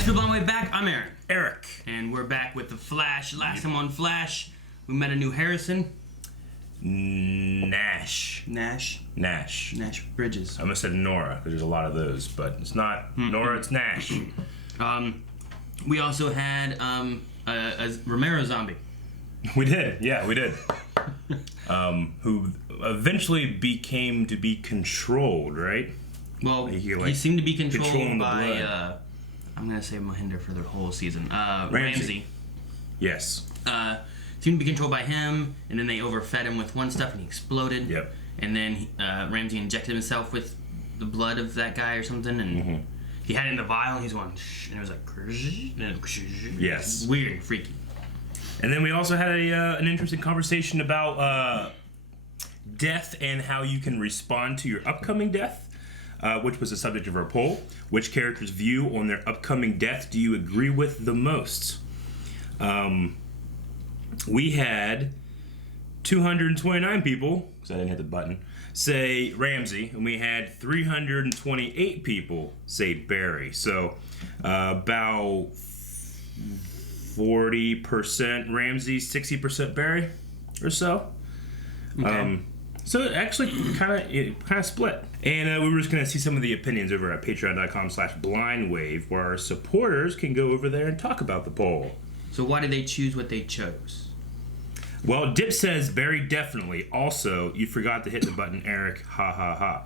guys for Blind Way back. I'm Aaron. Eric. And we're back with The Flash. Last time on Flash, we met a new Harrison. Nash Bridges. I almost said Nora, because there's a lot of those, but it's not Nora, it's Nash. We also had a Romero zombie. We did. Who eventually became to be controlled, right? Well, he seemed to be controlled by, I'm going to say Mohinder for the whole season. Ramsey. Yes. Seemed to be controlled by him, and then they overfed him with one stuff and he exploded. Yep. And then Ramsey injected himself with the blood of that guy or something, and he had it in the vial, and he's going, and it was like, yes. Weird and freaky. And then we also had an interesting conversation about death and how you can respond to your upcoming death, which was the subject of our poll. Which character's view on their upcoming death do you agree with the most? We had 229 people, because I didn't hit the button, say Ramsey, and we had 328 people say Barry. So about 40% Ramsey, 60% Barry, or so. Okay. So it actually kind of split. And we were just going to see some of the opinions over at patreon.com/blindwave, where our supporters can go over there and talk about the poll. So why did they choose what they chose? Well, Dip says Barry definitely. Also, you forgot to hit the button, Eric. Ha ha ha.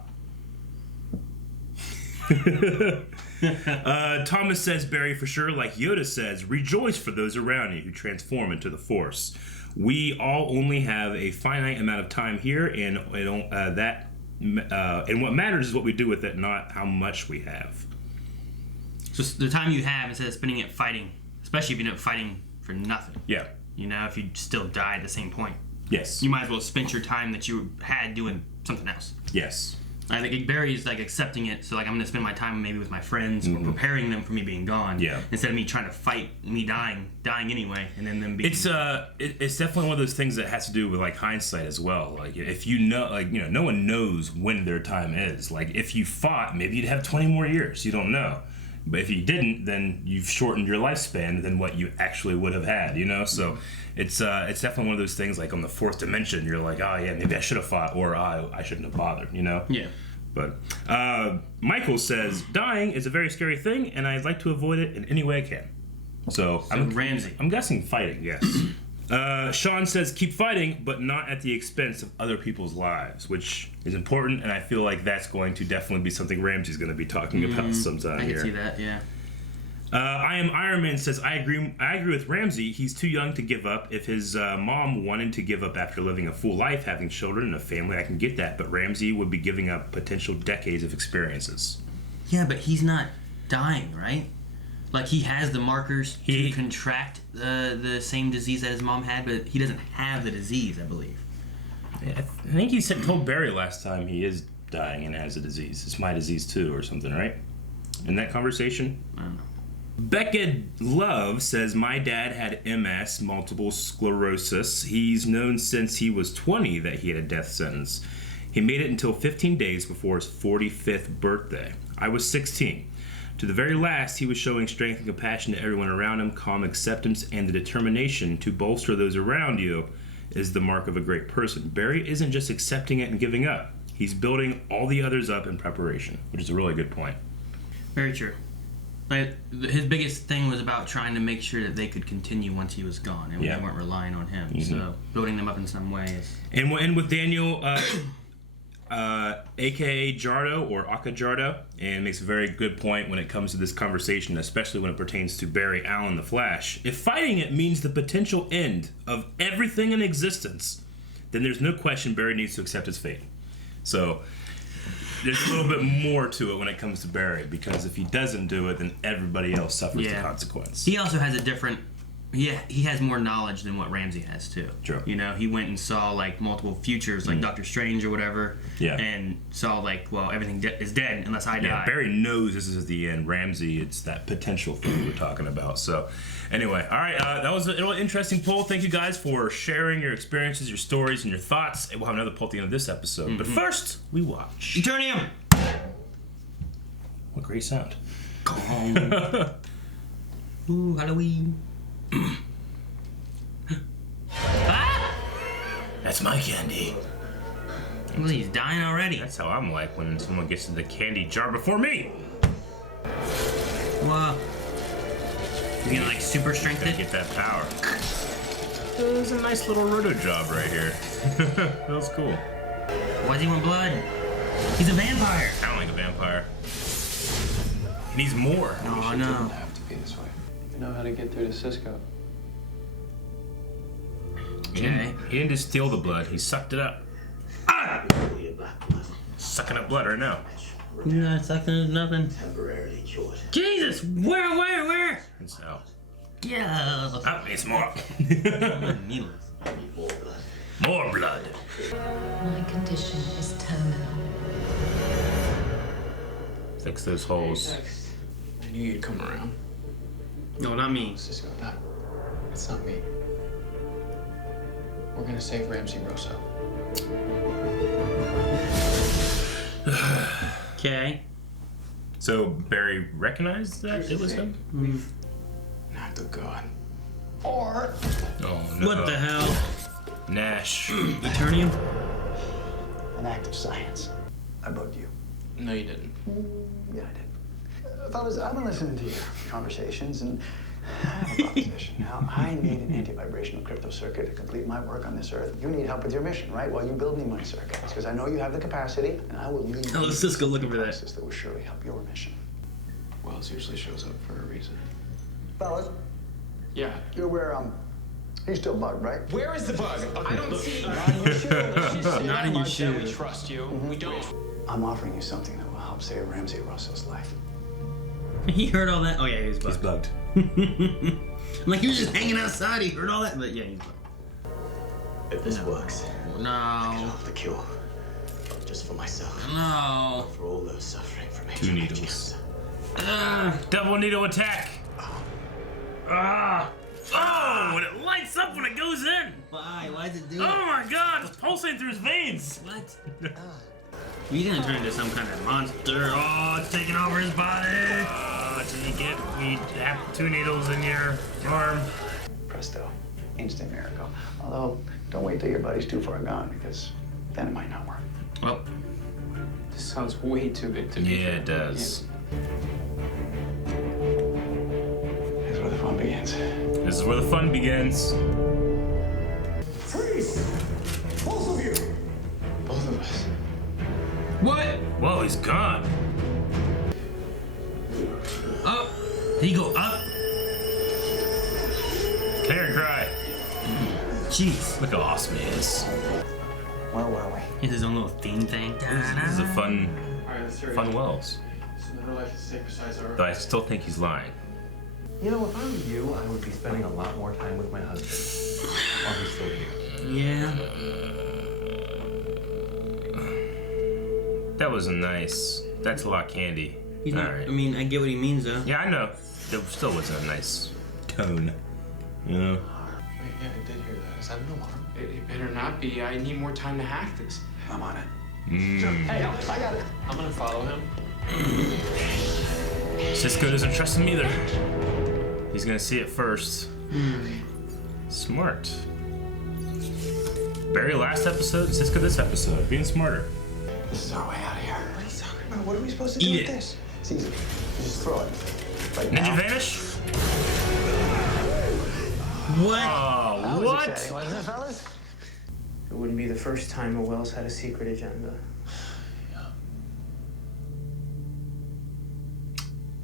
Thomas says Barry for sure. Like Yoda says, rejoice for those around you who transform into the Force. We all only have a finite amount of time here, and and what matters is what we do with it, not how much we have. So the time you have, instead of spending it fighting, especially if you end up fighting for nothing. Yeah. You know, if you still die at the same point. Yes. You might as well spend your time that you had doing something else. Yes. I think Barry's like accepting it, so like I'm gonna spend my time maybe with my friends or preparing them for me being gone. Yeah. Instead of me trying to fight me dying anyway, and then them being. It's definitely one of those things that has to do with like hindsight as well. Like if you know, no one knows when their time is. Like if you fought, maybe you'd have 20 more years. You don't know. But if you didn't, then you've shortened your lifespan than what you actually would have had, you know? So it's definitely one of those things, like on the fourth dimension, you're like, oh yeah, maybe I should have fought, or I shouldn't have bothered, you know? Yeah. But Michael says, dying is a very scary thing, and I'd like to avoid it in any way I can. So Ramsey. I'm guessing fighting, yes. Sean says, keep fighting, but not at the expense of other people's lives, which is important, and I feel like that's going to definitely be something Ramsey's going to be talking about sometime here. I can see that, yeah. I Am Iron Man says, I agree with Ramsey. He's too young to give up. If his mom wanted to give up after living a full life, having children and a family, I can get that, but Ramsey would be giving up potential decades of experiences. Yeah, but he's not dying, right? Like, he has the markers to contract the same disease that his mom had, but he doesn't have the disease, I believe. Yeah, I think he told Barry last time he is dying and has a disease. It's my disease too, or something, right? In that conversation? I don't know. Becca Love says, my dad had MS, multiple sclerosis. He's known since he was 20 that he had a death sentence. He made it until 15 days before his 45th birthday. I was 16. To the very last, he was showing strength and compassion to everyone around him. Calm acceptance and the determination to bolster those around you is the mark of a great person. Barry isn't just accepting it and giving up. He's building all the others up in preparation, which is a really good point. Very true. Like, his biggest thing was about trying to make sure that they could continue once he was gone, and they weren't relying on him. So building them up in some ways. And we'll end with Daniel, a.k.a. Jardo, or Aka Jardo, and makes a very good point when it comes to this conversation, especially when it pertains to Barry Allen, the Flash. If fighting it means the potential end of everything in existence, then there's no question Barry needs to accept his fate. So there's a little bit more to it when it comes to Barry, because if he doesn't do it, then everybody else suffers the consequence. He also has a different... Yeah, he has more knowledge than what Ramsey has too. True. You know, he went and saw like multiple futures, like Doctor Strange or whatever. Yeah. And saw like, well, everything is dead unless I die. Yeah, Barry knows this is the end. Ramsey, it's that potential thing we're talking about. So, anyway, all right, that was an interesting poll. Thank you guys for sharing your experiences, your stories, and your thoughts. And we'll have another poll at the end of this episode. But first, we watch Eternium. What great sound. Ooh, Halloween. Ah! That's my candy. Well, he's dying already. That's how I'm like when someone gets to the candy jar before me. Wow. You gonna like super strength Gotta it? get that power. It was a nice little roto job right here. That was cool. Why does he want blood? He's a vampire. I don't like a vampire. He needs more. Oh It no. didn't have to be this way. You know how to get through to Cisco. Okay. He didn't just steal the blood, he sucked it up. Ah! Sucking up blood right now. You're not sucking nothing. Temporarily cured. Jesus! Where? It's out. Yeah. Oh, it's more. Needles. More blood. More blood. My condition is terminal. Fix those holes. I knew you'd come around. No, not me. Cisco, it's not me. We're gonna save Ramsey Rosso. Okay. So Barry recognized that it was him? Not the god. Oh no. What the hell? Nash. Eternium? An act of science. I bugged you. No, you didn't. Yeah, I did. Fellas, I've been listening to your conversations, and I have a proposition. Now, I need an anti-vibrational crypto circuit to complete my work on this earth. You need help with your mission, right? Well, you build me my circuits, because I know you have the capacity, and I will lead Oh, let's just go looking for that. process that will surely help your mission. Wells usually shows up for a reason. Fellas, Yeah. you're where, he's still bugged, right? Where is the bug? I don't see. Not in your shoe. Not in your We shoe. trust you. We don't. I'm offering you something that will help save Ramsey Rosso's life. He heard all that? Oh yeah, he was He's bugged. bugged. I'm like, he was just hanging outside, he heard all that? But yeah, he's bugged. If this works, I can No. offer the cure. Just for myself. No. For all those suffering from 2 HIV needles. Ah. Double needle attack. Ah. Oh, when it lights up when it goes in. Why? Why does it do Oh my god, it's pulsating through his veins. What? He's gonna turn into some kind of monster. Oh, it's taking over his body. You have 2 needles in your arm. Presto. Instant miracle. Although, don't wait till your buddy's too far gone, because then it might not work. Well, This sounds way too good to be Yeah, true. it does. Here's where the fun begins. This is where the fun begins. Freeze! Both of you! Both of us. what? Whoa, he's gone. Up. Did he go up? Canary cry. Jeez. Look how awesome he is. Where were we? He has his own little theme thing. This is a fun All right, let's do it. Wells. So her life is safe besides our. But I still think he's lying. You know, if I were you, I would be spending a lot more time with my husband while he's still here. Yeah. That was nice. That's a lot of candy. He's not, Alright. I mean, I get what he means though. Yeah, I know. There still wasn't a nice tone. You know? Wait, yeah, I did hear that. Is that an alarm? It better not be. I need more time to hack this. I'm on it. Mm. Hey, I got it. I'm gonna follow him. Cisco doesn't trust him either. He's gonna see it first. Smart. Barry last episode, Cisco this episode. Being smarter. This is our way out of here. What are you talking about? What are we supposed to do Eat with it. this? It's easy. You just throw it. Right Ninja now. vanish? What? Oh, That was what? exciting, wasn't it, fellas? It wouldn't be the first time a Wells had a secret agenda.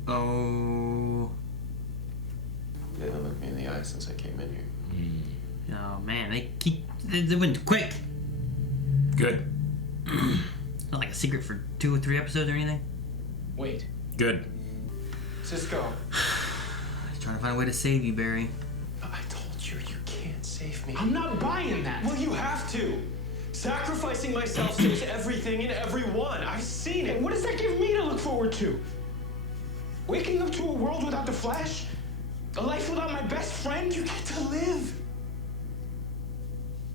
Oh. They haven't looked me in the eye since I came in here. Oh man, they went quick. Good. Not like a secret for 2 or 3 episodes or anything. Wait, Good. Cisco. He's trying to find a way to save you, Barry. I told you you can't save me. I'm not buying that. Well, you have to. Sacrificing myself saves everything and everyone. I've seen it. What does that give me to look forward to? Waking up to a world without the Flash? A life without my best friend? You get to live.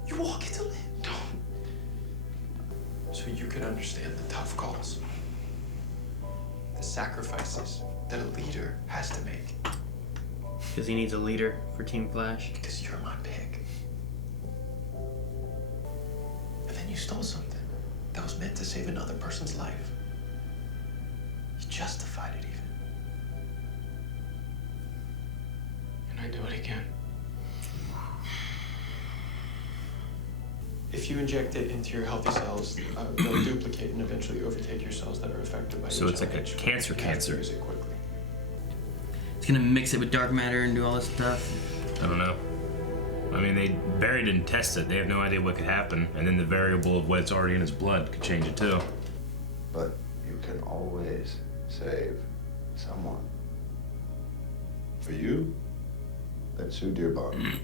You all get to live. Don't. So you can understand the tough calls. The sacrifices that a leader has to make. Because he needs a leader for Team Flash. Because you're my pick. And then you stole something that was meant to save another person's life. You justified it even. And I do it again. If you inject it into your healthy cells, they'll duplicate and eventually overtake your cells that are affected by So it's like a cancer. Use it quickly. It's gonna mix it with dark matter and do all this stuff. I don't know. I mean, Barry didn't test it. They have no idea what could happen. And then the variable of what's already in his blood could change it too. But you can always save someone. For you, that's Sue Dearborn.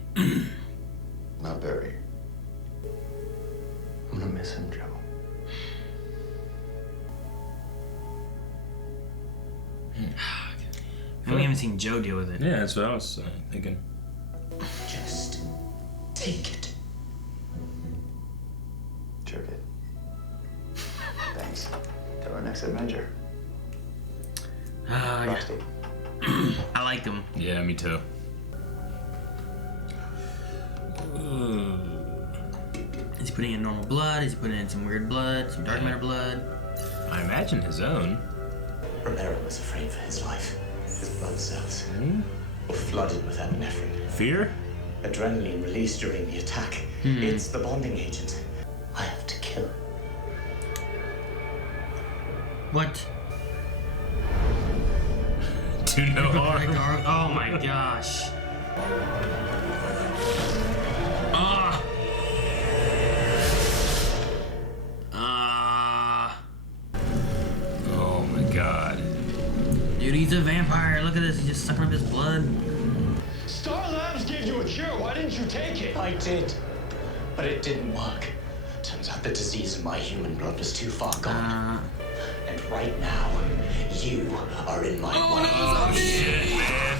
Not Barry. I'm gonna miss him, Joe. And we haven't seen Joe deal with it. Yeah, that's what I was thinking. Just take it. Jerk it. Thanks. Till our next adventure. Yeah. I like him. Yeah, me too. Is he putting in normal blood? Is he putting in some weird blood? Some dark matter blood? I imagine his own. Romero was afraid for his life. His blood cells were flooded with epinephrine. Fear? Adrenaline released during the attack. It's the bonding agent. I have to kill him. What? Do no harm. Oh my gosh. Oh my god. Dude, he's a vampire. Look at this. He's just sucking up his blood. Star Labs gave you a cure. Why didn't you take it? I did, but it didn't work. Turns out the disease in my human blood was too far gone. And right now, you are in my way. Oh shit, man.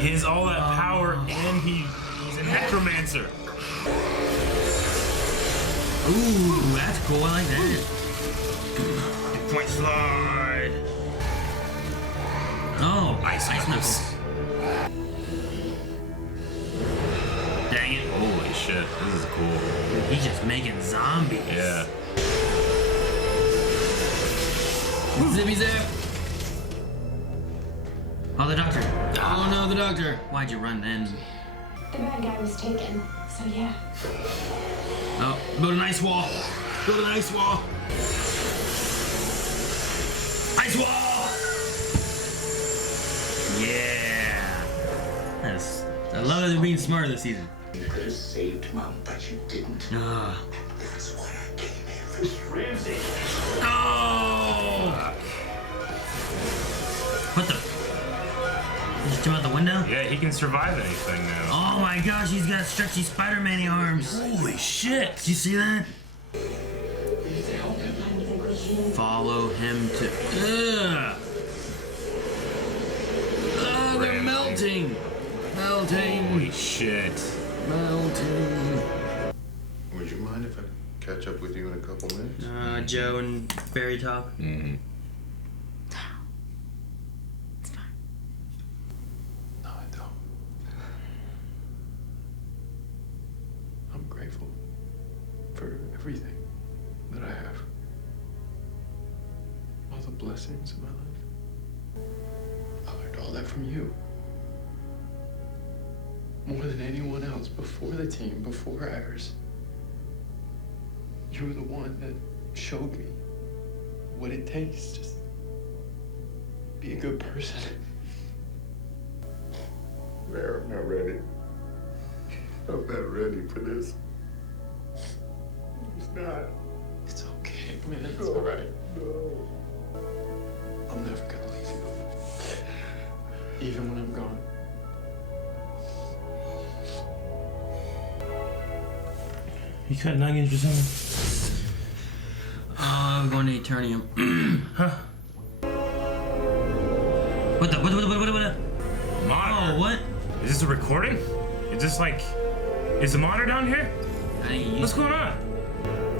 He has all that power and he's a necromancer. Ooh, that's cool. I like that. Point slide. Oh, ice knuckles. Dang it. Holy shit, this is cool. He's just making zombies. Yeah. Zippy zip. Oh, the doctor. Oh no, the doctor. Why'd you run then? The bad guy was taken, so yeah. Oh, build an ice wall. Build an ice wall. Ice wall! Yeah. I love it being smarter this season. You could have saved Mom, but you didn't. That's why I came here for Ramsey. Oh! What the? Did you jump out the window? Yeah, he can survive anything now. Oh my gosh, he's got stretchy Spider-Man arms. Holy shit! Did you see that? Follow him to. They're melting. Melting. Holy shit. Melting. Would you mind if I catch up with you in a couple minutes? Joe and Barry talk. Mm-hmm. It's fine. No, I don't. I'm grateful for everything that I have. All the blessings in my life. I learned all that from you. More than anyone else, before the team, before Iris. You were the one that showed me what it takes. Just be a good person. Mary, I'm not ready. I'm not ready for this. It's not. It's okay, man. It's all right. No. I'm never gonna leave you. Even when I'm gone. You cut 9 inches or something? I'm going to Eternium. Huh? What the? What? Monitor? Oh, what? Is this a recording? Is this like... Is the monitor down here? What's going on?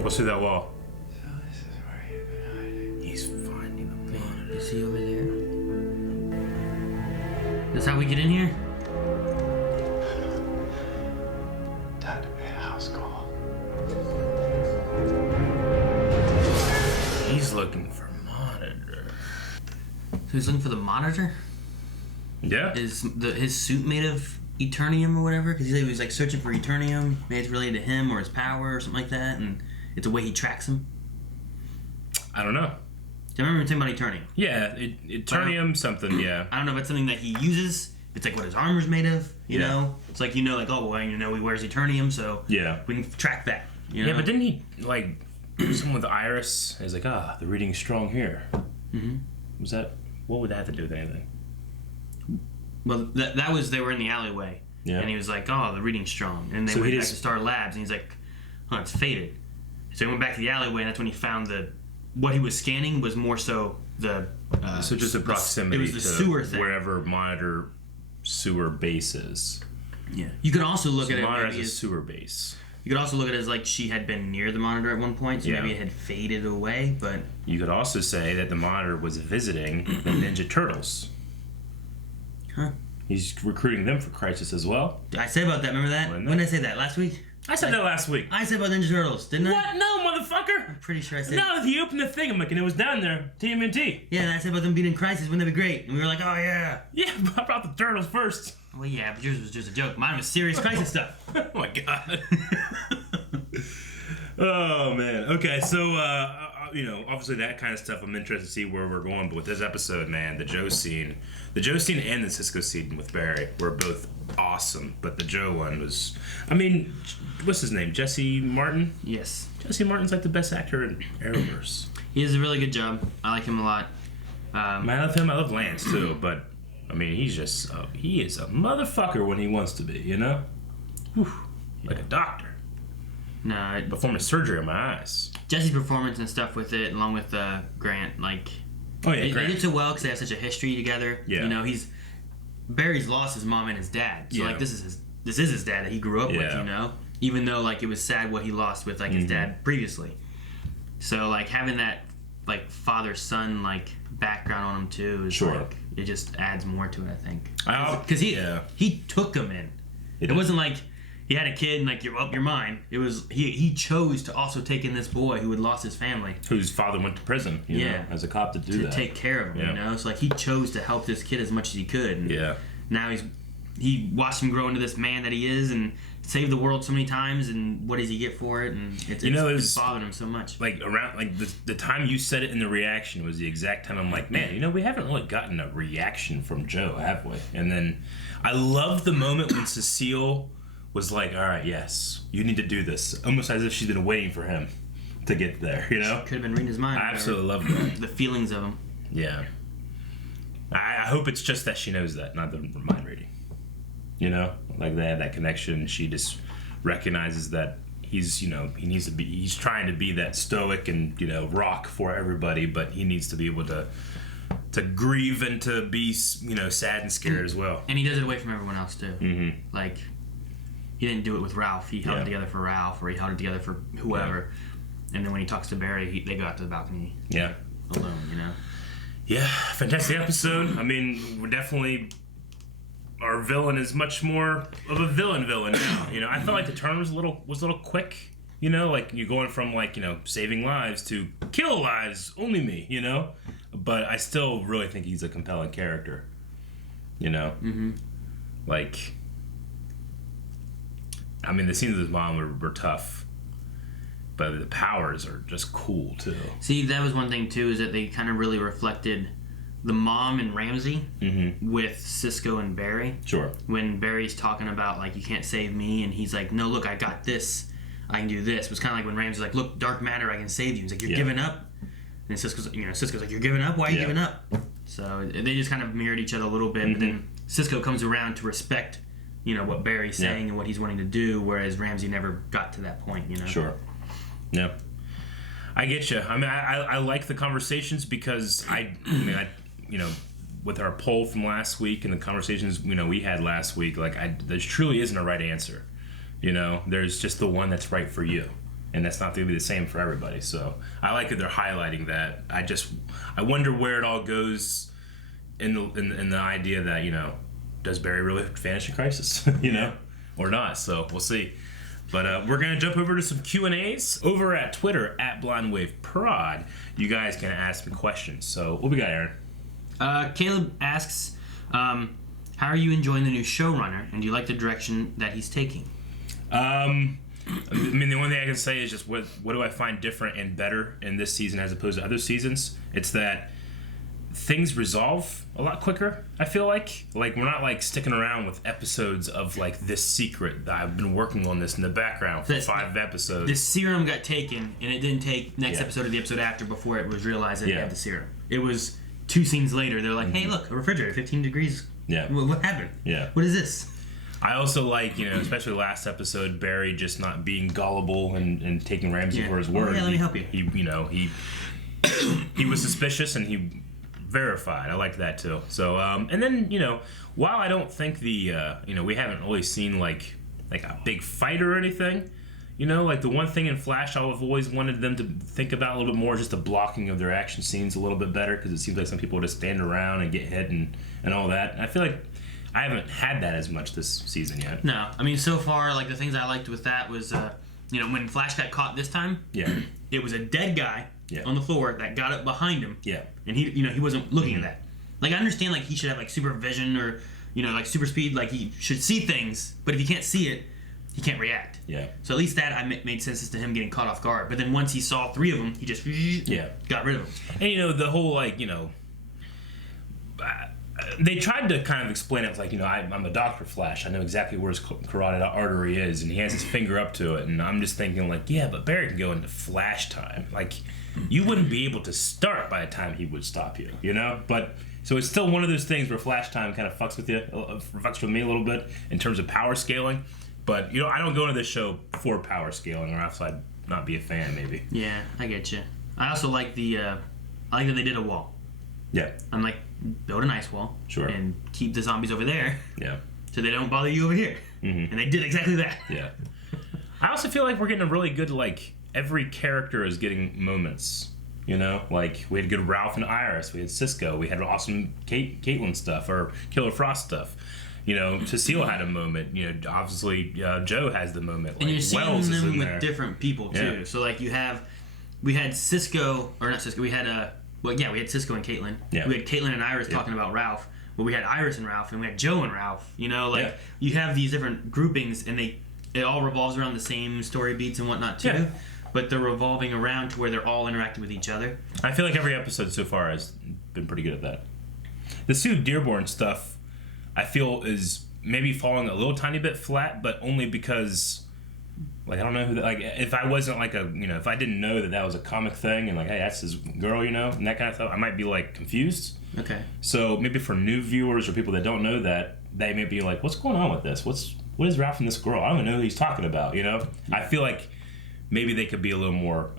Let's see that wall. So this is where you've been hiding. He's finding the monitor. Is he over there? That's how we get in here? Time to pay a house call. He's looking for monitor. So he's looking for the monitor? Yeah. Is his suit made of Eternium or whatever? Because he was like searching for Eternium. Maybe it's related to him or his power or something like that, and it's a way he tracks him. I don't know. Do you remember talking about Eternium? Yeah, Eternium something, yeah. I don't know if it's something that he uses. It's like what his armor's made of, you know? It's like, like, oh, well, he wears Eternium, so yeah, we can track that, you know? Yeah, but didn't he, like, someone with Iris is like, the reading's strong here. Mm-hmm. What would that have to do with anything? Well, that was, they were in the alleyway. Yeah. And he was like, the reading's strong. And they went back to Star Labs, and he's like, it's faded. So he went back to the alleyway, and that's when he found what he was scanning was more so the... so just the proximity it was the sewer thing. Wherever monitor sewer base is. Yeah. You could also look at it monitor maybe as a sewer base. You could also look at it as like she had been near the monitor at one point, so maybe it had faded away, but... You could also say that the monitor was visiting the Ninja Turtles. Huh. He's recruiting them for Crisis as well. Did I say about that? Remember that? When did I say that? Last week? I said that last week. I said about Ninja Turtles, didn't I? What? No, motherfucker! I'm pretty sure I said... No, he opened the thing, I'm like, and it was down there. TMNT. Yeah, and I said about them being in Crisis, wouldn't that be great? And we were like, oh yeah. Yeah, but I brought the Turtles first. Well, yeah, but yours was just a joke. Mine was serious Crisis stuff. Oh my god. Oh man. Okay, so obviously that kind of stuff I'm interested to see where we're going, but with this episode, man, the Joe scene and the Cisco scene with Barry were both awesome, but the Joe one was, what's his name? Jesse Martin? Yes. Jesse Martin's like the best actor in Arrowverse. He does a really good job. I like him a lot. I love him. I love Lance too, but he's just he is a motherfucker when he wants to be, you know? Whew. Like a doctor. No, performing surgery on my eyes. Jesse's performance and stuff with it, along with Grant, like... Oh yeah, Grant. They did so well because they have such a history together. Yeah. Barry's lost his mom and his dad. So, this is his dad that he grew up with, you know? Even though, it was sad what he lost with, his dad previously. So, having that, father-son, background on him, too, is, it just adds more to it, I think. Because he took him in. It wasn't like... He had a kid and you're mine. It was he chose to also take in this boy who had lost his family, whose father went to prison, you know, as a cop to take care of him. You know, so he chose to help this kid as much as he could. And now he watched him grow into this man that he is and saved the world so many times. And what does he get for it? And it's bothered him so much. Around the time you said it in the reaction was the exact time I'm like, man, we haven't really gotten a reaction from Joe, have we? And then I loved the moment when Cecile was like, all right, yes, you need to do this. Almost as if she's been waiting for him to get there, you know? Could have been reading his mind. I absolutely love that. The feelings of him. Yeah. I hope it's just that she knows that, not the mind reading. You know? They have that connection. She just recognizes that he's trying to be that stoic and, rock for everybody, but he needs to be able to grieve and to be, sad and scared as well. And he does it away from everyone else, too. Mm-hmm. He didn't do it with Ralph. He held it together for Ralph, or he held it together for whoever. Yeah. And then when he talks to Barry, they go out to the balcony. Yeah. Alone, Yeah, fantastic episode. We're definitely... Our villain is much more of a villain now. I felt like the turn was a little quick. You're going from saving lives to kill lives, only me. But I still really think he's a compelling character. Mm-hmm. The scenes with his mom were tough, but the powers are just cool too. See, that was one thing too, is that they kind of really reflected the mom and Ramsey with Cisco and Barry. Sure. When Barry's talking about you can't save me, and he's like, no, look, I got this. I can do this. It was kind of like when Ramsey's like, look, dark matter, I can save you. He's like, you're giving up. And Cisco's like, you're giving up? Why are you giving up? So they just kind of mirrored each other a little bit. And then Cisco comes around to respect what Barry's saying and what he's wanting to do, whereas Ramsey never got to that point, Sure. Yeah. I get you. I like the conversations because with our poll from last week and the conversations, we had last week, there truly isn't a right answer. There's just the one that's right for you. And that's not going to be the same for everybody. So I like that they're highlighting that. I wonder where it all goes in the idea that, does Barry really vanish in Crisis? You know, or not? So we'll see. But we're gonna jump over to some Q&As over at Twitter at BlindWaveProd. You guys can ask me questions. So what we got, Aaron? Caleb asks, how are you enjoying the new showrunner, and do you like the direction that he's taking? I mean, the only thing I can say is just what do I find different and better in this season as opposed to other seasons? It's that things resolve a lot quicker, I feel like. Like, we're not, like, sticking around with episodes of, like, this secret that I've been working on this in the background for 5 episodes. The serum got taken, and it didn't take next episode or the episode after before it was realized that it had the serum. It was 2 scenes later. They're like, hey, look, a refrigerator, 15 degrees. Yeah. What happened? Yeah. What is this? I also like, you know, especially last episode, Barry just not being gullible and taking Ramsey for his word. Yeah, let me help you. He was suspicious and he verified. I liked that too. So, and then, you know, while I don't think we haven't really seen like a big fight or anything, you know, like the one thing in Flash I've always wanted them to think about a little bit more is just the blocking of their action scenes a little bit better, because it seems like some people just stand around and get hit and all that. And I feel like I haven't had that as much this season yet. No, I mean, so far, like, the things I liked with that was, when Flash got caught this time, it was a dead guy on the floor that got up behind him, and he wasn't looking at that. Like, I understand, like, he should have, like, supervision or, like, super speed, like, he should see things, but if he can't see it, he can't react. Yeah. So at least that made sense as to him getting caught off guard. But then once he saw 3 of them, he just got rid of them. And, the whole, like, they tried to kind of explain it like, I'm a Dr. Flash. I know exactly where his carotid artery is, and he has his finger up to it. And I'm just thinking, like, yeah, but Barry can go into Flash time. Like, you wouldn't be able to start by the time he would stop you, But so it's still one of those things where Flash time kind of fucks with me a little bit in terms of power scaling. But, I don't go into this show for power scaling, or else I'd not be a fan, maybe. Yeah, I get you. I also like I like that they did a wall. Yeah. I'm like, build an ice wall. Sure. And keep the zombies over there. Yeah. So they don't bother you over here. Mm-hmm. And they did exactly that. Yeah. I also feel like we're getting a really good, like, every character is getting moments. Like, we had good Ralph and Iris. We had Cisco. We had awesome Caitlin stuff, or Killer Frost stuff. Cecile had a moment. Obviously, Joe has the moment. And you're seeing them with different people, too. Yeah. So, like, we had Cisco, or not Cisco, we had we had Cisco and Caitlin. Yeah. We had Caitlin and Iris talking about Ralph. But we had Iris and Ralph, and we had Joe and Ralph. You have these different groupings, and it all revolves around the same story beats and whatnot, too. Yeah. But they're revolving around to where they're all interacting with each other. I feel like every episode so far has been pretty good at that. The Sue Dearborn stuff, I feel, is maybe falling a little tiny bit flat, but only because, like, I don't know who, if I wasn't like if I didn't know that was a comic thing and, like, hey, that's his girl, and that kind of stuff, I might be, like, confused. Okay. So maybe for new viewers or people that don't know that, they may be like, what's going on with this? What is Ralph and this girl? I don't even know who he's talking about, I feel like maybe they could be a little more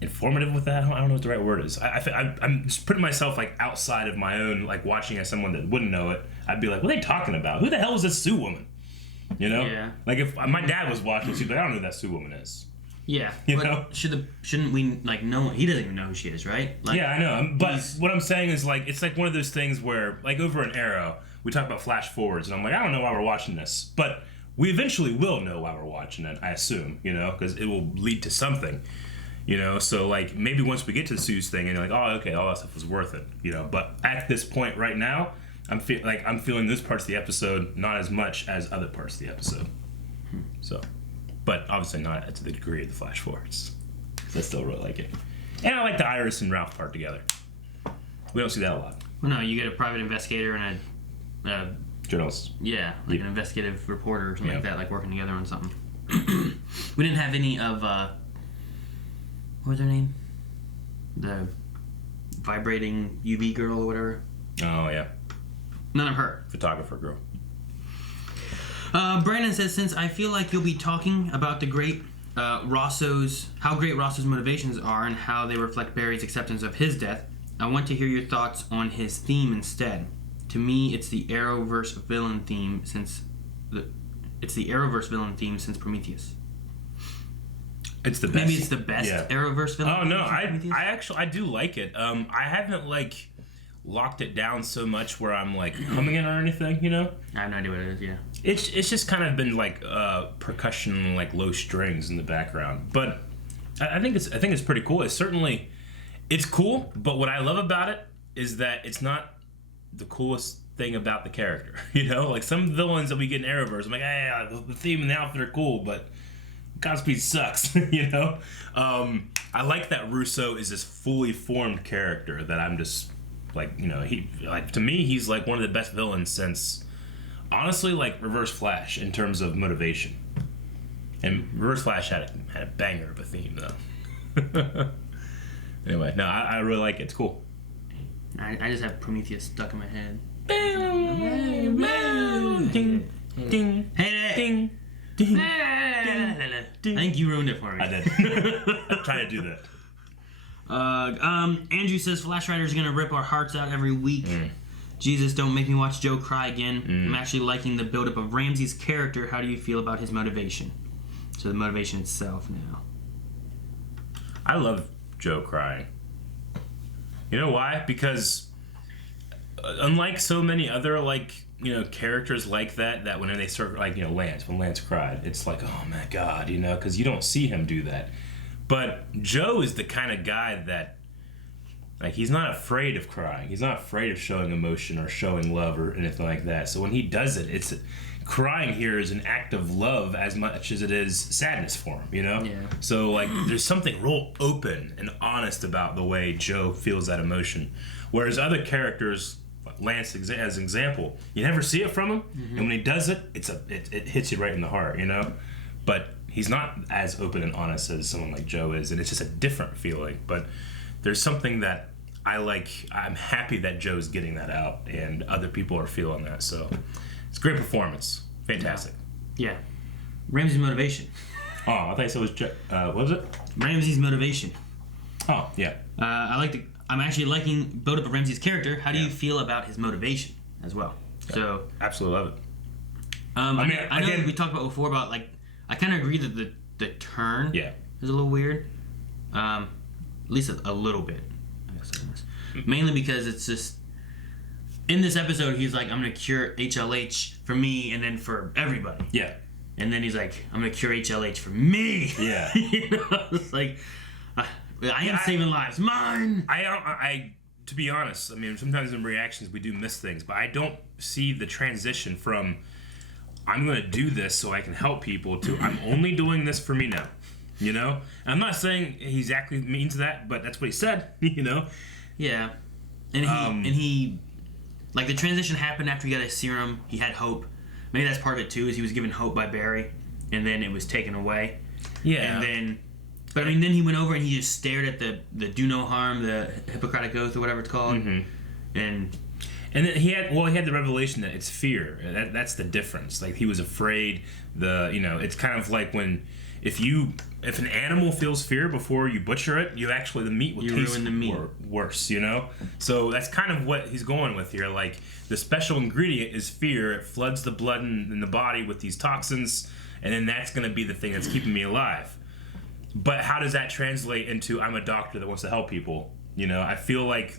informative with that. I don't know what the right word is. I'm just putting myself, like, outside of my own, like, watching as someone that wouldn't know it. I'd be like, what are they talking about? Who the hell is this Sue woman? Yeah. Like, if my dad was watching, he'd be like, I don't know who that Sue woman is. Yeah. Shouldn't we, like, know? He doesn't even know who she is, right? Like, yeah, I know. But what I'm saying is, like, it's like one of those things where, like, over an Arrow, we talk about flash forwards, and I'm like, I don't know why we're watching this, but we eventually will know why we're watching it, I assume, because it will lead to something, so, like, maybe once we get to the Sue's thing and you're like, oh, okay, all that stuff was worth it, but at this point right now, I'm feeling those parts of the episode not as much as other parts of the episode, so, but obviously not to the degree of the flash forwards, because I still really like it, and I like the Iris and Ralph part together. We don't see that a lot. Well, no, you get a private investigator and a journalist. Yeah, like an investigative reporter or something like that, like working together on something. We didn't have any of, what was her name? The vibrating UV girl or whatever. Oh, yeah. None of her. Photographer girl. Brandon says, since I feel like you'll be talking about how great Rosso's motivations are and how they reflect Barry's acceptance of his death, I want to hear your thoughts on his theme instead. To me, it's the Arrowverse villain theme since Prometheus. It's the best. Maybe it's the best Arrowverse villain. Oh no, I do like it. I haven't locked it down so much where I'm like humming it or anything, you know? I have no idea what it is. Yeah. It's just kind of been like percussion, like low strings in the background. But I think it's pretty cool. It's cool. But what I love about it is that it's not the coolest thing about the character. You know, like some villains that we get in Arrowverse, I'm like, hey, the theme and the outfit are cool, but Godspeed sucks. You know, I like that Russo is this fully formed character that I'm just like, you know, to me he's like one of the best villains since honestly like Reverse Flash in terms of motivation. And Reverse Flash had a banger of a theme though. Anyway, no, I really like it. It's cool. I just have Prometheus stuck in my head. Ding, ding, Hey, ding, ding. I think you ruined it for me. I did. I try to do that. Andrew says Flash Rider is gonna rip our hearts out every week. Jesus, don't make me watch Joe cry again. I'm actually liking the buildup of Ramsey's character. How do you feel about his motivation? So the motivation itself now. I love Joe crying. You know why? Because unlike so many other characters like that when they start when Lance cried, it's like, oh my God, because you don't see him do that. But Joe is the kind of guy that he's not afraid of crying. He's not afraid of showing emotion or showing love or anything like that. So when he does it, crying here is an act of love as much as it is sadness for him, Yeah. So there's something real open and honest about the way Joe feels that emotion. Whereas other characters, Lance as an example, you never see it from him, and when he does it, it hits you right in the heart, But he's not as open and honest as someone like Joe is, and it's just a different feeling. But there's something that I like. I'm happy that Joe's getting that out, and other people are feeling that. So it's a great performance. Fantastic. Yeah. Ramsey's motivation. Oh, I thought it was what was it? Ramsey's motivation. Oh, yeah. I'm actually liking build up of Ramsey's character. How do you feel about his motivation as well? Yeah. So absolutely love it. I know we talked about before about I kind of agree that the turn is a little weird. At least a little bit. Mainly because it's just in this episode he's like, I'm gonna cure HLH for me and then for everybody. Yeah. And then he's like, I'm gonna cure HLH for me. Yeah. It's like I am saving lives. Mine. I to be honest, sometimes in reactions we do miss things, but I don't see the transition from I'm going to do this so I can help people to I'm only doing this for me now. And I'm not saying he exactly means that, but that's what he said. Yeah. And he the transition happened after he got a serum. He had hope. Maybe that's part of it too. Is he was given hope by Barry, and then it was taken away. Yeah. And then. But then he went over and he just stared at the do no harm, the Hippocratic Oath or whatever it's called, and then he had the revelation that it's fear. That's the difference. He was afraid. It's kind of like when if an animal feels fear before you butcher it, the meat will taste ruin the meat. Worse. So that's kind of what he's going with here. The special ingredient is fear. It floods the blood in the body with these toxins, and then that's going to be the thing that's keeping me alive. But how does that translate into I'm a doctor that wants to help people? I feel like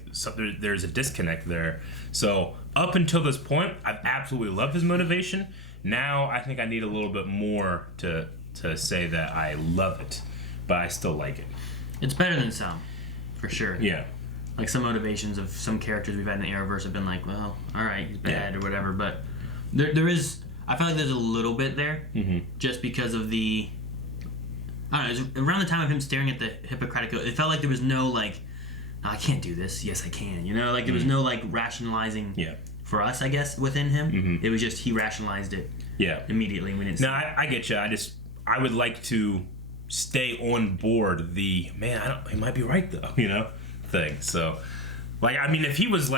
there's a disconnect there. So up until this point, I've absolutely loved his motivation. Now I think I need a little bit more to say that I love it, but I still like it. It's better than some, for sure. Yeah. Some motivations of some characters we've had in the Arrowverse have been well, all right, he's bad or whatever. But there is, I feel like there's a little bit there, just because of the. I don't know, it was around the time of him staring at the Hippocratic Oath, it felt like there was no, no, I can't do this. Yes, I can. There was no, rationalizing for us, I guess, within him. It was just he rationalized it immediately. We didn't see it. I get you. I would like to stay on board the, he might be right, though, thing. So, if he was,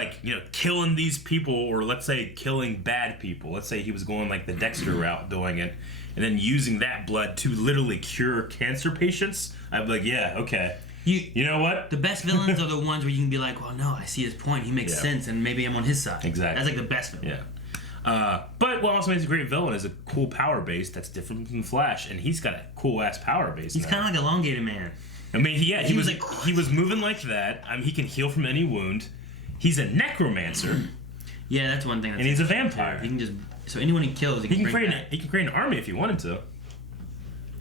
killing these people or, let's say, killing bad people, let's say he was going, the Dexter route doing it, and then using that blood to literally cure cancer patients, I'd be like, yeah, okay. You know what? The best villains are the ones where you can be like, well, no, I see his point. He makes sense, and maybe I'm on his side. Exactly. That's the best villain. Yeah. But what also makes a great villain is a cool power base that's different from Flash, and he's got a cool-ass power base. He's kind of like Elongated Man. He was moving like that. He can heal from any wound. he's a necromancer. Yeah, that's one thing. And he's a vampire. He can just anyone he kills, he can create an army if he wanted to.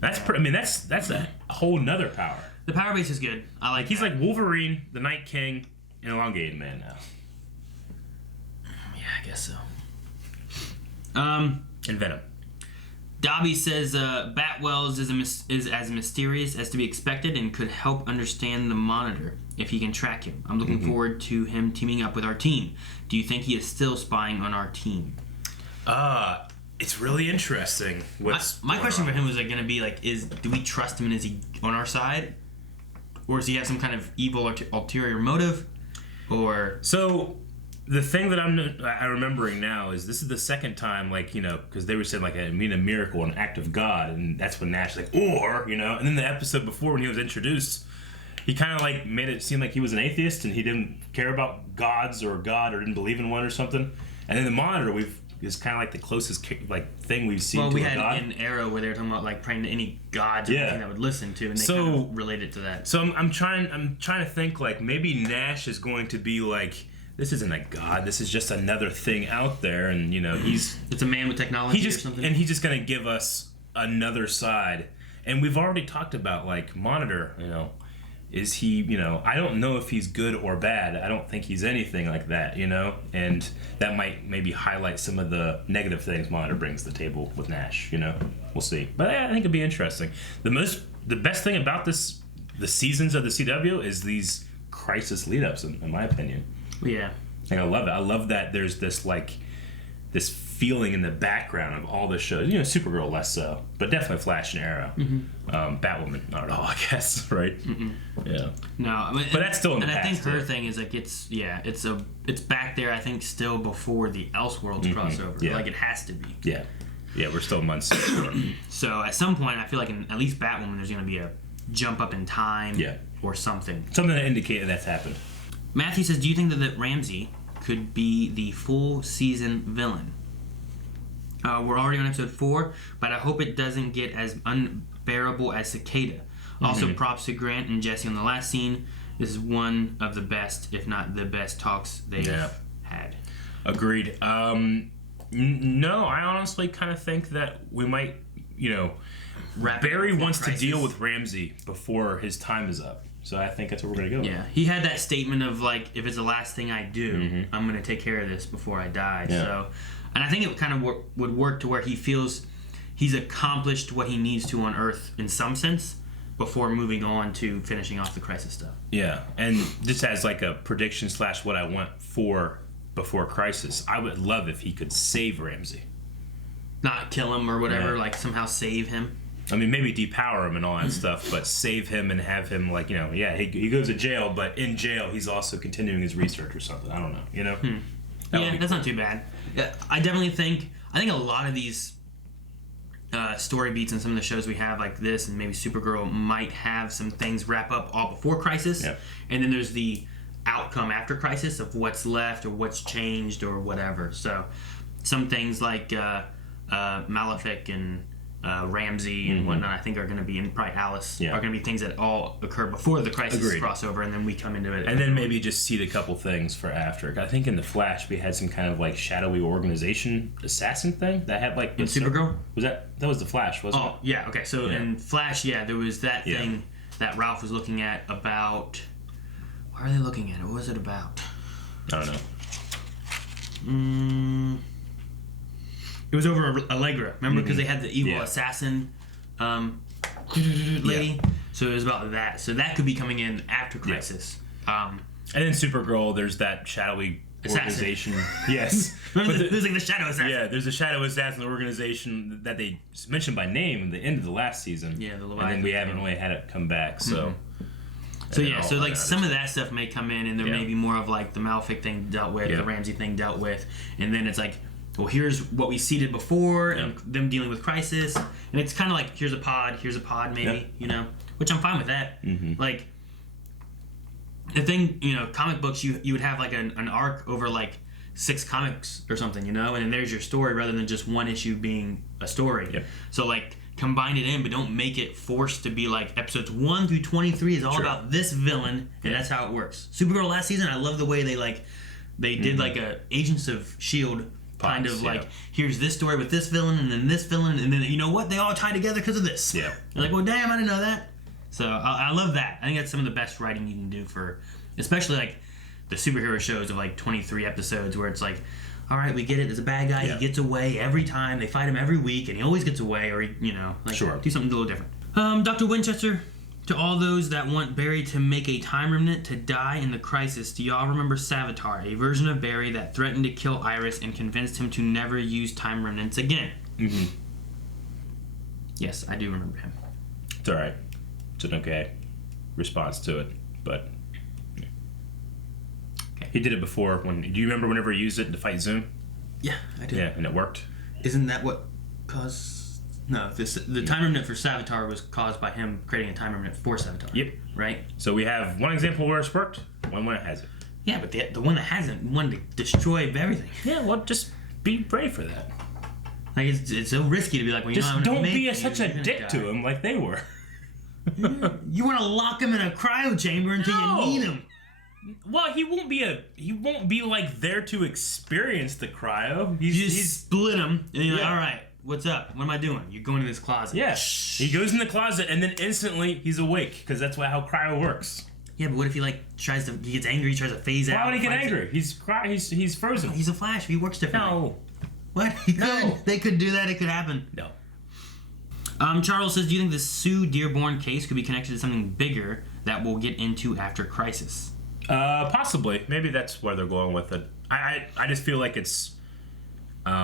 That's that's a whole nother power. The power base is good. I like. He's like Wolverine, the Night King, and Elongated Man now. Yeah, I guess so. And Venom. Dobby says Batwells is as mysterious as to be expected and could help understand the Monitor if he can track him. I'm looking forward to him teaming up with our team. Do you think he is still spying on our team? It's really interesting. My question for him was going to be like, do we trust him and is he on our side? Or does he have some kind of evil ulterior motive? Or the thing that I'm remembering now is this is the second time, like, you know, because they were saying, like, a miracle, an act of God, and that's when Nash, like, or, you know, and then the episode before when he was introduced, he kind of, like, made it seem like he was an atheist and he didn't care about gods or God or didn't believe in one or something. And then the Monitor, is kind of like the closest, like, thing we've seen to a God. Well, we had an era where they were talking about, like, praying to any gods or anything that would listen to, and they kind of related to that. So I'm trying to think, like, maybe Nash is going to be, like, this isn't a god. This is just another thing out there, and you know it's a man with technology or something. And he's just gonna give us another side. And we've already talked about like Monitor. You know, is he? You know, I don't know if he's good or bad. I don't think he's anything like that. You know, and that might maybe highlight some of the negative things Monitor brings to the table with Nash. You know, we'll see. But I think it'd be interesting. The best thing about the seasons of the CW is these crisis lead-ups, in my opinion. Yeah. And I love it. I love that there's this feeling in the background of all the shows. You know, Supergirl less so, but definitely Flash and Arrow. Batwoman, not at all, I guess, right? Yeah. No, I mean, but that's still in the past. And I think her thing is like it's back there. I think still before the Elseworlds crossover. Yeah. Like it has to be. Yeah. Yeah, we're still months before. So at some point, I feel like in at least Batwoman, there's going to be a jump up in time. Yeah. Or something. Something that indicates that's happened. Matthew says, do you think that Ramsey could be the full season villain? We're already on episode 4, but I hope it doesn't get as unbearable as Cicada. Also, props to Grant and Jesse on the last scene. This is one of the best, if not the best, talks they've had. Agreed. No, I honestly kind of think that we might, you know, Barry wants to deal with Ramsey before his time is up. So I think that's where we're going to go. Yeah, he had that statement of, like, if it's the last thing I do, I'm going to take care of this before I die. Yeah. So, and I think it kind of would work to where he feels he's accomplished what he needs to on Earth in some sense before moving on to finishing off the Crisis stuff. Yeah, and just as, like, a prediction / what I want for before Crisis, I would love if he could save Ramsey. Not kill him or whatever, like, somehow save him. I mean, maybe depower him and all that stuff, but save him and have him, like, you know, he goes to jail, but in jail he's also continuing his research or something. I don't know, you know? Yeah, that's not too bad. Yeah, I think a lot of these story beats and some of the shows we have like this and maybe Supergirl might have some things wrap up all before Crisis. Yeah. And then there's the outcome after Crisis of what's left or what's changed or whatever. So some things like Malefic and Ramsey and whatnot, I think are going to be, and probably Alice, are going to be things that all occur before the Crisis crossover, and then we come into it. And then maybe just seed a couple things for after. I think in The Flash, we had some kind of, like, shadowy organization assassin thing that had, like... In Supergirl? That was The Flash, wasn't it? Oh, yeah, okay. So in Flash, there was that thing that Ralph was looking at about... What are they looking at? What was it about? I don't know. It was over Allegra, remember? Because they had the evil assassin lady. Yeah. So it was about that. So that could be coming in after Crisis. And then Supergirl, there's that shadowy organization. Yes. There's like the Shadow Assassin. Yeah, there's a Shadow Assassin organization that they mentioned by name at the end of the last season. Yeah, the Leviathan. And then we haven't really had it come back, so... So so like some of that stuff may come in, and there may be more of like the Malefic thing dealt with, the Ramsey thing dealt with, and then it's like, well, here's what we seeded before, and them dealing with Crisis, and it's kind of like here's a pod, maybe, you know, which I'm fine with that. Like the thing, you know, comic books, you would have like an arc over like 6 comics or something, you know, and then there's your story rather than just one issue being a story. So like combine it in, but don't make it forced to be like episodes 1 through 23 is all about this villain, and that's how it works. Supergirl last season, I love the way they like they did like a Agents of S.H.I.E.L.D. kind of like, here's this story with this villain and then this villain, and then you know what? They all tie together because of this. Yeah. You're like, well, damn, I didn't know that. So I love that. I think that's some of the best writing you can do for, especially like the superhero shows of like 23 episodes where it's like, all right, we get it. There's a bad guy. He gets away every time. They fight him every week, and he always gets away, or he, like do something a little different. Dr. Winchester. To all those that want Barry to make a time remnant to die in the crisis, do y'all remember Savitar, a version of Barry that threatened to kill Iris and convinced him to never use time remnants again? Mm-hmm. Yes, I do remember him. It's alright. It's an okay response to it, but okay. He did it before. Do you remember whenever he used it to fight Zoom? Yeah, I do. Yeah, and it worked. Isn't that what caused... No, the time remnant for Savitar was caused by him creating a time remnant for Savitar. Yep. Right? So we have one example where it's worked, one where it hasn't. Yeah, but the one that hasn't wanted to destroy everything. Yeah, well, just be brave for that. Like, it's so risky to be like, well, you just don't be such a dick to him like they were. You want to lock him in a cryo chamber until you need him. Well, he won't be like there to experience the cryo. He's split him, and you're like, all right. What's up? What am I doing? You're going to this closet. Yeah. He goes in the closet and then instantly he's awake because that's how cryo works. Yeah, but what if he he gets angry, he tries to phase out? Why would he get angry? He's frozen. No, he's a Flash. He works differently. No. What? He could. They could do that. It could happen. No. Charles says, do you think the Sue Dearborn case could be connected to something bigger that we'll get into after Crisis? Possibly. Maybe that's where they're going with it. I just feel like it's I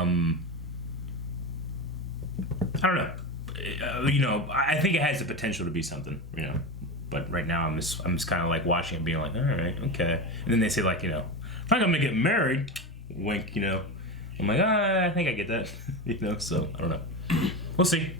don't know. I think it has the potential to be something, But right now, I'm just kind of like watching it, being like, all right, okay. And then they say like, if I'm gonna get married, wink, I'm like, I think I get that, So I don't know. We'll see.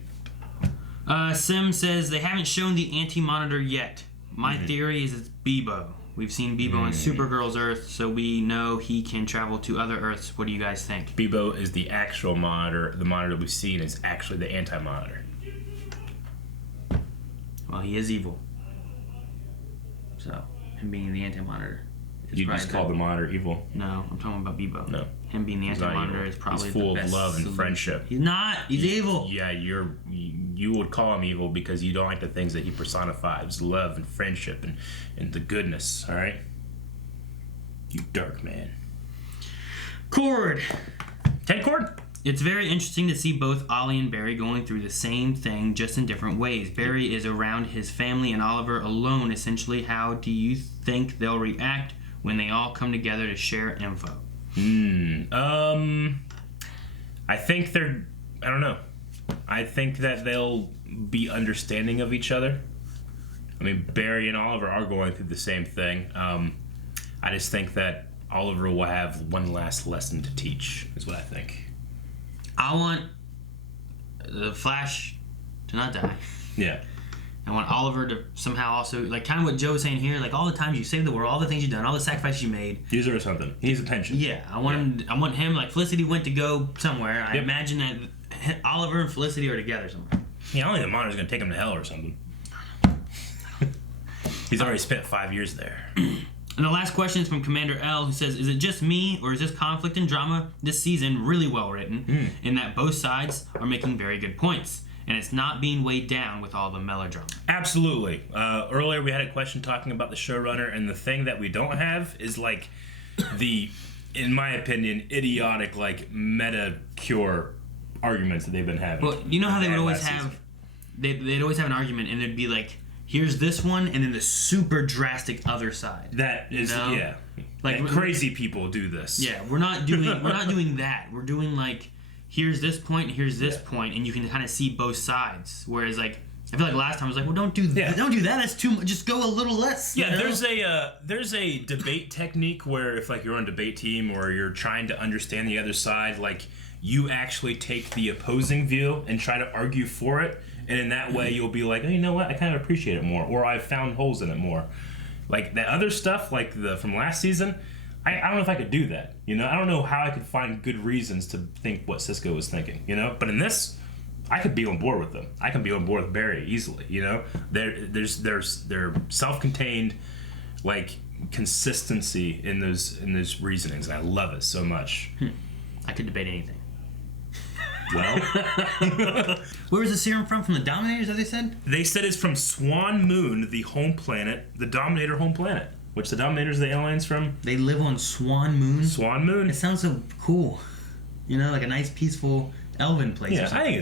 Sim says they haven't shown the Anti-Monitor yet. My theory is it's Bebo. We've seen Bebo on Supergirl's Earth, so we know he can travel to other Earths. What do you guys think? Bebo is the actual Monitor. The Monitor we've seen is actually the Anti-Monitor. Well, he is evil. So, him being the Anti-Monitor. You just call the Monitor evil? No, I'm talking about Bebo. No. Him being the Anti-Monitor is probably the best. He's full of love and friendship. He's not. He's evil. Yeah, you would call him evil because you don't like the things that he personifies. Love and friendship and the goodness, all right? You dark man. Cord. Ted Cord. It's very interesting to see both Ollie and Barry going through the same thing, just in different ways. Barry is around his family and Oliver alone, essentially. How do you think they'll react when they all come together to share info? I think I don't know. I think that they'll be understanding of each other. I mean, Barry and Oliver are going through the same thing. I just think that Oliver will have one last lesson to teach, is what I think. I want the Flash to not die. Yeah. I want Oliver to somehow also, like, kind of what Joe was saying here, like, all the times you saved the world, all the things you've done, all the sacrifices you made. He deserves something. He needs attention. Yeah, I want him, like, Felicity went to go somewhere. I imagine that Oliver and Felicity are together somewhere. Yeah, only the Monitor's going to take him to hell or something. He's already spent 5 years there. And the last question is from Commander L, who says, is it just me, or is this conflict and drama this season really well written, in that both sides are making very good points, and it's not being weighed down with all the melodrama? Absolutely. Earlier we had a question talking about the showrunner, and the thing that we don't have is, like, the, in my opinion, idiotic, like, meta-cure arguments that they've been having. Well, you know how they would always have, they'd always have an argument, and it'd be like, here's this one, and then the super drastic other side. That is, yeah. Like, and crazy people do this. Yeah, we're not doing that. We're doing, like, here's this point and here's this point, and you can kind of see both sides. Whereas, like, I feel like last time I was like, well, don't do that. Don't do that. That's too much. Just go a little less. Yeah, there's a debate technique where if, like, you're on a debate team or you're trying to understand the other side, like, you actually take the opposing view and try to argue for it. And in that way, you'll be like, oh, you know what? I kind of appreciate it more, or I've found holes in it more. Like that other stuff, like from last season, I don't know if I could do that. I don't know how I could find good reasons to think what Cisco was thinking. But in this, I could be on board with them. I can be on board with Barry easily. They're self-contained, like consistency in those reasonings. And I love it so much. I could debate anything. Well, where was the serum from? From the Dominators, as they said? They said it's from Swan Moon, the home planet, the Dominator home planet. Which the Dominators, the aliens from? They live on Swan Moon? Swan Moon. It sounds so cool. You know, like a nice, peaceful, elven place. Yeah, I think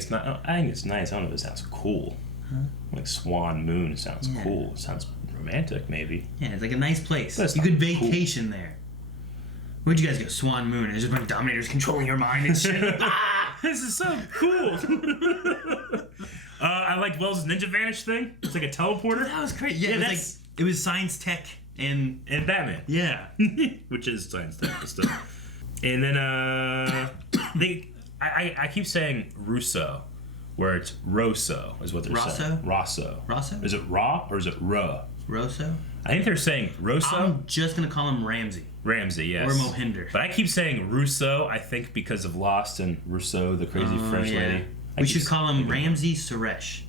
it's nice. I don't know if it sounds cool. Huh? Like Swan Moon sounds cool. It sounds romantic, maybe. Yeah, it's like a nice place. You could vacation there. Where'd you guys go? Swan Moon. There's just a bunch of Dominators controlling your mind and shit. This is so cool. I liked Wells' Ninja Vanish thing. It's like a teleporter. That was great. Yeah, it was science tech and Batman. Yeah. Which is science tech stuff. And then I keep saying Russo, where it's Rosso is what they're saying. Rosso. Is it Raw or is it Ruh? Rosso? I think they're saying Rosso. I'm just gonna call him Ramsey. Ramsey, yes. Or Mohinder. But I keep saying Russo, I think because of Lost and Rousseau, the crazy French lady. We should call him Ramsey Suresh.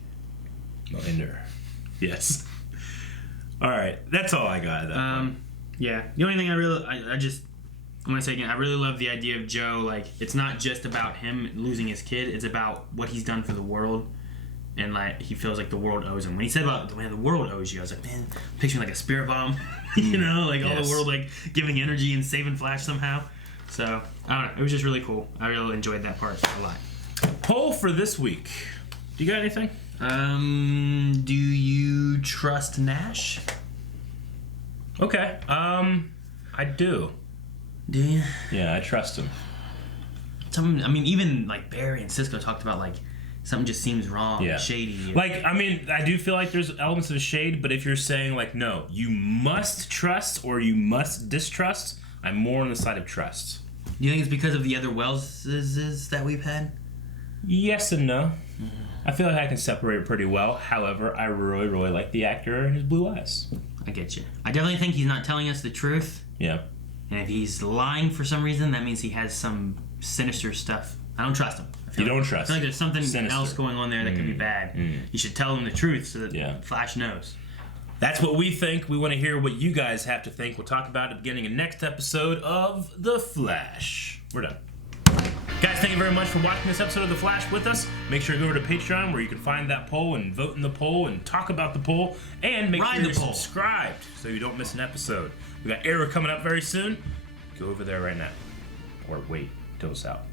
Mohinder. Yes. All right, that's all I got. Yeah. The only thing I want to say again, I really love the idea of Joe. Like, it's not just about him losing his kid. It's about what he's done for the world. And, like, he feels like the world owes him. When he said about, man, the world owes you, I was like, man, I'm picturing like a spirit bomb. You know, like all the world, like, giving energy and saving Flash somehow. So, I don't know. It was just really cool. I really enjoyed that part a lot. Poll for this week. Do you got anything? Do you trust Nash? Okay. I do. Do you? Yeah, I trust him. Even like Barry and Cisco talked about like something just seems wrong, shady. Like, I do feel like there's elements of shade, but if you're saying like, no, you must trust or you must distrust, I'm more on the side of trust. Do you think it's because of the other Welleses that we've had? Yes and no. I feel like I can separate it pretty well. However, I really, really like the actor and his blue eyes. I get you. I definitely think he's not telling us the truth. Yeah. And if he's lying for some reason, that means he has some sinister stuff. I don't trust him. You don't trust him. I feel like there's something else going on there that could be bad. You should tell him the truth so that Flash knows. That's what we think. We want to hear what you guys have to think. We'll talk about it at the beginning of next episode of The Flash. We're done. Guys, thank you very much for watching this episode of The Flash with us. Make sure to go over to Patreon where you can find that poll and vote in the poll and talk about the poll. And make sure you're subscribed so you don't miss an episode. We got Era coming up very soon. Go over there right now. Or wait till it's out.